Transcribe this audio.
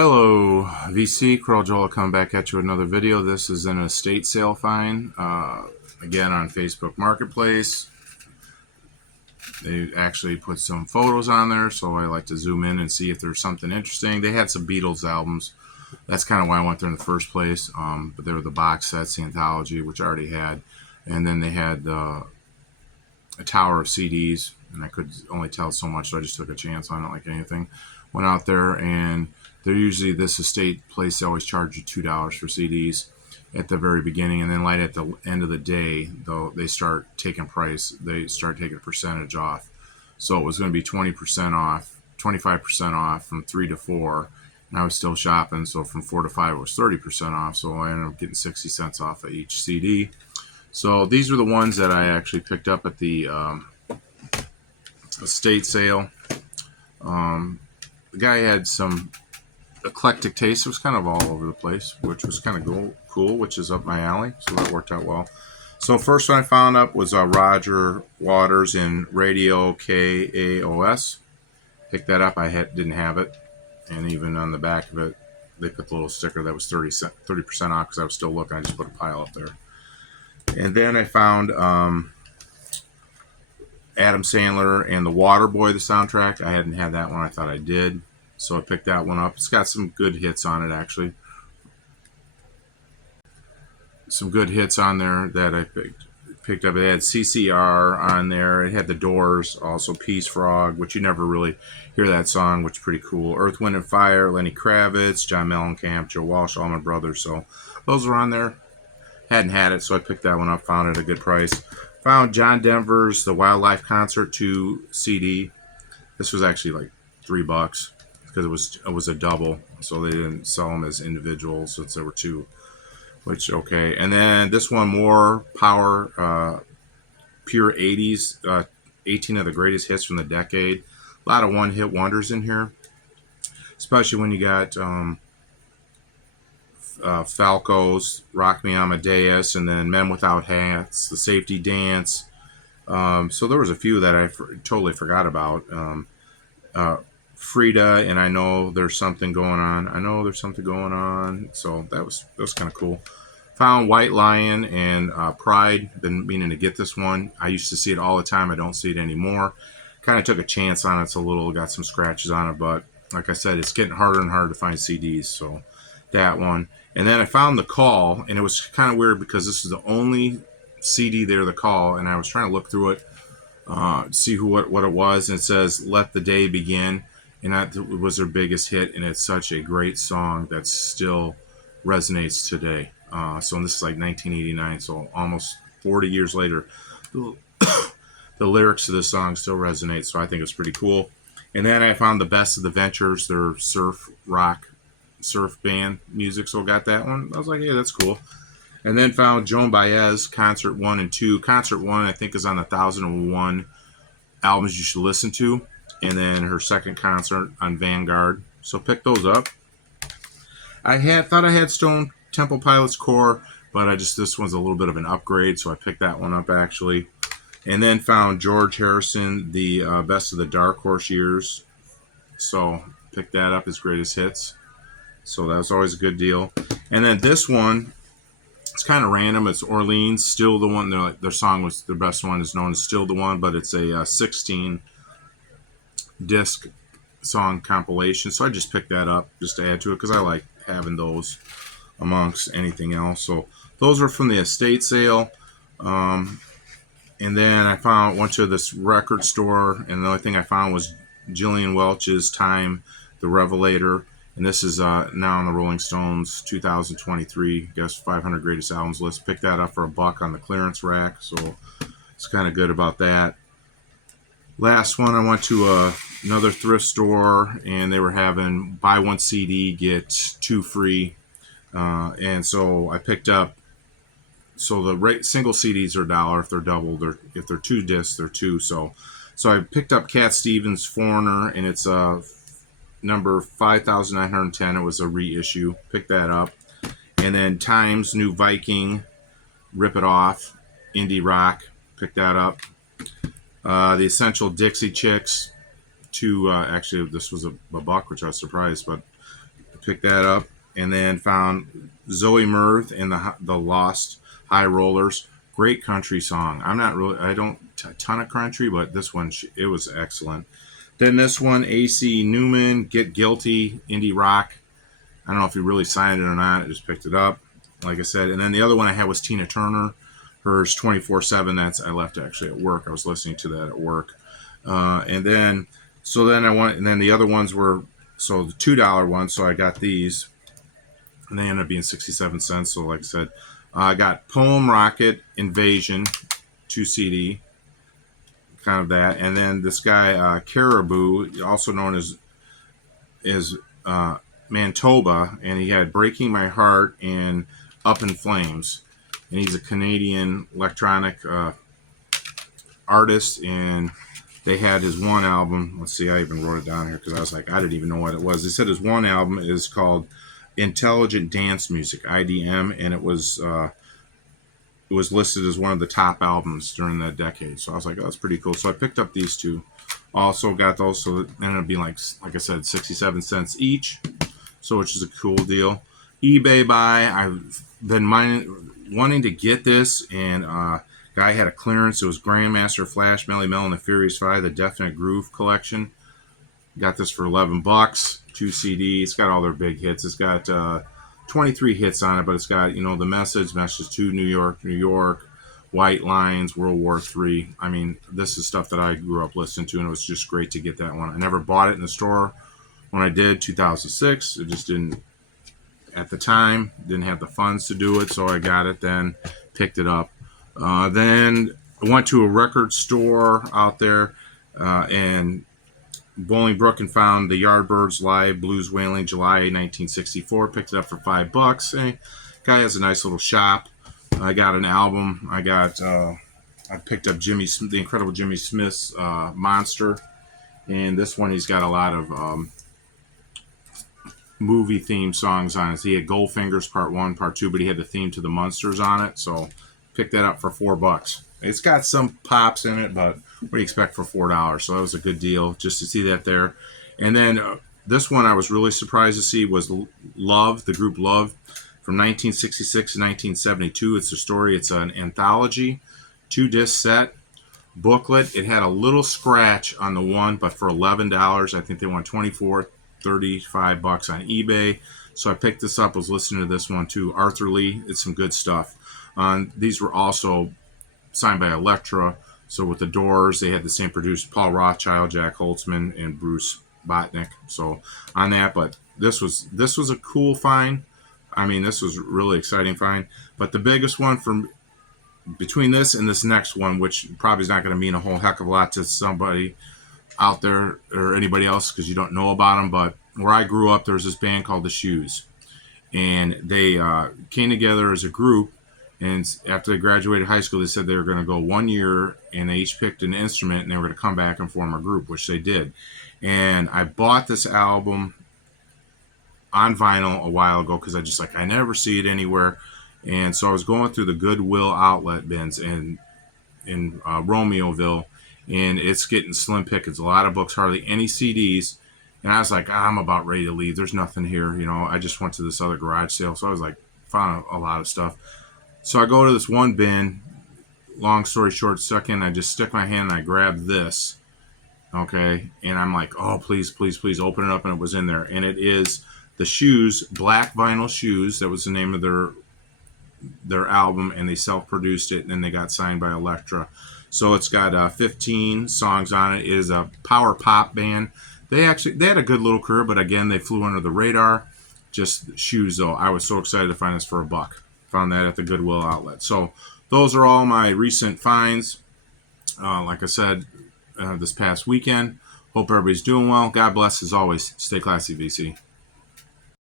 Hello, VC. Carl Joel coming back at you with another video. This is an estate sale find, again on Facebook Marketplace. They actually put some photos on there, so I like to zoom in and see if there's something interesting. They had some Beatles albums. That's kind of why I went there in the first place. But they were the box sets, the anthology, which I already had. And then they had a tower of CDs, and I could only tell so much, so I just took a chance on it like anything. Went out there, and they're usually, this estate place, they always charge you $2 for CDs at the very beginning, and then right at the end of the day, though, they start taking a percentage off. So it was going to be 20% off, 25% off from 3 to 4, and I was still shopping, so from 4 to 5 it was 30% off, so I ended up getting 60 cents off of each CD. So these are the ones that I actually picked up at the estate sale. The guy had some eclectic taste. It was kind of all over the place, which was kind of cool, which is up my alley, so that worked out well. So first one I found up was Roger Waters in Radio KAOS. Picked that up. I didn't have it, and even on the back of it, they put the little sticker that was 30% off because I was still looking. I just put a pile up there. And then I found Adam Sandler and The Waterboy, the soundtrack. I hadn't had that one. I thought I did. So I picked that one up. It's got some good hits on it, actually. Some good hits on there that I picked up. It had CCR on there. It had The Doors, also Peace Frog, which you never really hear that song, which is pretty cool. Earth, Wind, and Fire, Lenny Kravitz, John Mellencamp, Joe Walsh, Allman Brothers. So those were on there. Hadn't had it, so I picked that one up. Found it at a good price. Found John Denver's The Wildlife Concert 2 CD. This was actually like $3 because it was a double, so they didn't sell them as individuals since there were two. Which, okay. And then this one, more power, pure 80s, 18 of the greatest hits from the decade. A lot of one-hit wonders in here, especially when you got Falco's Rock Me Amadeus, and then Men Without Hats, The Safety Dance. So there was a few that I totally forgot about. Frida, and I Know There's Something Going On. I Know There's Something Going On. So that was kind of cool. Found White Lion and Pride. Been meaning to get this one. I used to see it all the time. I don't see it anymore. Kind of took a chance on it. It's a little, got some scratches on it, but like I said, it's getting harder and harder to find CDs. So that one. And then I found The Call, and it was kind of weird because this is the only CD there, The Call, and I was trying to look through it, see what it was, and it says Let the Day Begin, and that was their biggest hit, and it's such a great song that still resonates today. So this is like 1989, so almost 40 years later, the lyrics to this song still resonate, so I think it's pretty cool. And then I found The Best of the Ventures, their surf band music, so got that one. I was like, yeah, that's cool. And then found Joan Baez, Concert 1 and 2. Concert 1, I think, is on the 1001 albums you should listen to. And then her second concert on Vanguard. So pick those up. I thought I had Stone Temple Pilots Core, but this one's a little bit of an upgrade, so I picked that one up, actually. And then found George Harrison, the Best of the Dark Horse Years. So picked that up, his greatest hits. So that was always a good deal. And then this one, it's kind of random. It's Orleans, Still the One. Their song was, their best one is known as Still the One, but it's a 16 disc song compilation. So I just picked that up just to add to it because I like having those amongst anything else. So those are from the estate sale. And then I went to this record store, and the only thing I found was Gillian Welch's Time, The Revelator. And this is now on the Rolling Stones 2023, I guess, 500 greatest albums list. Picked that up for $1 on the clearance rack, so it's kind of good about that. Last one, I went to another thrift store, and they were having buy one CD, get two free. And so I picked up, so the single CDs are $1. If they're doubled, or if they're 2 discs, they're 2. So I picked up Cat Stevens' Foreigner, and it's number 5910. It was a reissue. Picked that up. And then Times New Viking, Rip It Off, Indie Rock. Picked that up. The Essential Dixie Chicks, actually this was a $1, which I was surprised, but picked that up, and then found Zoe Mirth and the Lost High Rollers. Great country song. I don't a ton of country, but this one, it was excellent. Then this one, AC Newman, Get Guilty, indie rock. I don't know if he really signed it or not. I just picked it up, like I said. And then the other one I had was Tina Turner, hers 24/7. I left actually at work. I was listening to that at work. And then and then the other ones were, so the $2 ones. So I got these, and they ended up being 67 cents. So like I said, I got Poem Rocket Invasion 2 CD, kind of that. And then this guy, Caribou, also known as Manitoba, and he had Breaking My Heart and Up in Flames. And he's a Canadian electronic artist, and they had his one album. Let's see, I even wrote it down here because I was like, I didn't even know what it was. They said his one album is called Intelligent Dance Music, IDM, and it was listed as one of the top albums during that decade. So I was like, oh, that's pretty cool. So I picked up these two. Also got those, so it ended up being like I said, 67 cents each. So which is a cool deal. eBay buy. I've been wanting to get this, and guy had a clearance. It was Grandmaster Flash, Melly Mel, and the Furious Five, the Definite Groove collection. Got this for $11. 2 CDs. It's got all their big hits. It's got 23 hits on it, but it's got, the Message to New York, New York, White Lines, World War III. I mean, this is stuff that I grew up listening to, and it was just great to get that one. I never bought it in the store when I did, 2006. It just didn't, at the time, didn't have the funds to do it, so I got it then, picked it up. Then I went to a record store out there in Bolingbrook and found the Yardbirds Live Blues Wailing July 1964. Picked it up for $5. And guy has a nice little shop. I got an album. I picked up the Incredible Jimmy Smith's Monster, and this one he's got a lot of movie theme songs on it. He had Goldfingers Part 1, Part 2, but he had the theme to the Munsters on it. So picked that up for $4. It's got some pops in it, but what do you expect for $4? So that was a good deal just to see that there. And then this one I was really surprised to see was Love, the group Love, from 1966 to 1972. It's a story. It's an anthology, 2-disc set, booklet. It had a little scratch on the one, but for $11, I think they want $24, $35 on eBay. So I picked this up. Was listening to this one too. Arthur Lee. It's some good stuff. These were also signed by Elektra. So with the Doors, they had the same producer, Paul Rothchild, Jack Holtzman, and Bruce Botnick. So on that, but this was a cool find. I mean, this was a really exciting find. But the biggest one from between this and this next one, which probably is not going to mean a whole heck of a lot to somebody out there or anybody else because you don't know about them, but where I grew up, there's this band called The Shoes, and they came together as a group. And after they graduated high school, they said they were going to go 1 year, and they each picked an instrument, and they were going to come back and form a group, which they did. And I bought this album on vinyl a while ago because I never see it anywhere. And so I was going through the Goodwill outlet bins in Romeoville, and it's getting slim pickings. A lot of books, hardly any CDs. And I was like, I'm about ready to leave. There's nothing here. I just went to this other garage sale. So I was like, found a lot of stuff. So I go to this one bin, long story short, I just stick my hand and I grab this, okay? And I'm like, oh, please, please, please open it up, and it was in there. And it is The Shoes, Black Vinyl Shoes. That was the name of their album, and they self-produced it, and then they got signed by Elektra. So it's got 15 songs on it. It is a power pop band. They had a good little career, but again, they flew under the radar. Just Shoes, though. I was so excited to find this for $1. Found that at the Goodwill outlet. So those are all my recent finds. Like I said, this past weekend. Hope everybody's doing well. God bless as always. Stay classy, VC.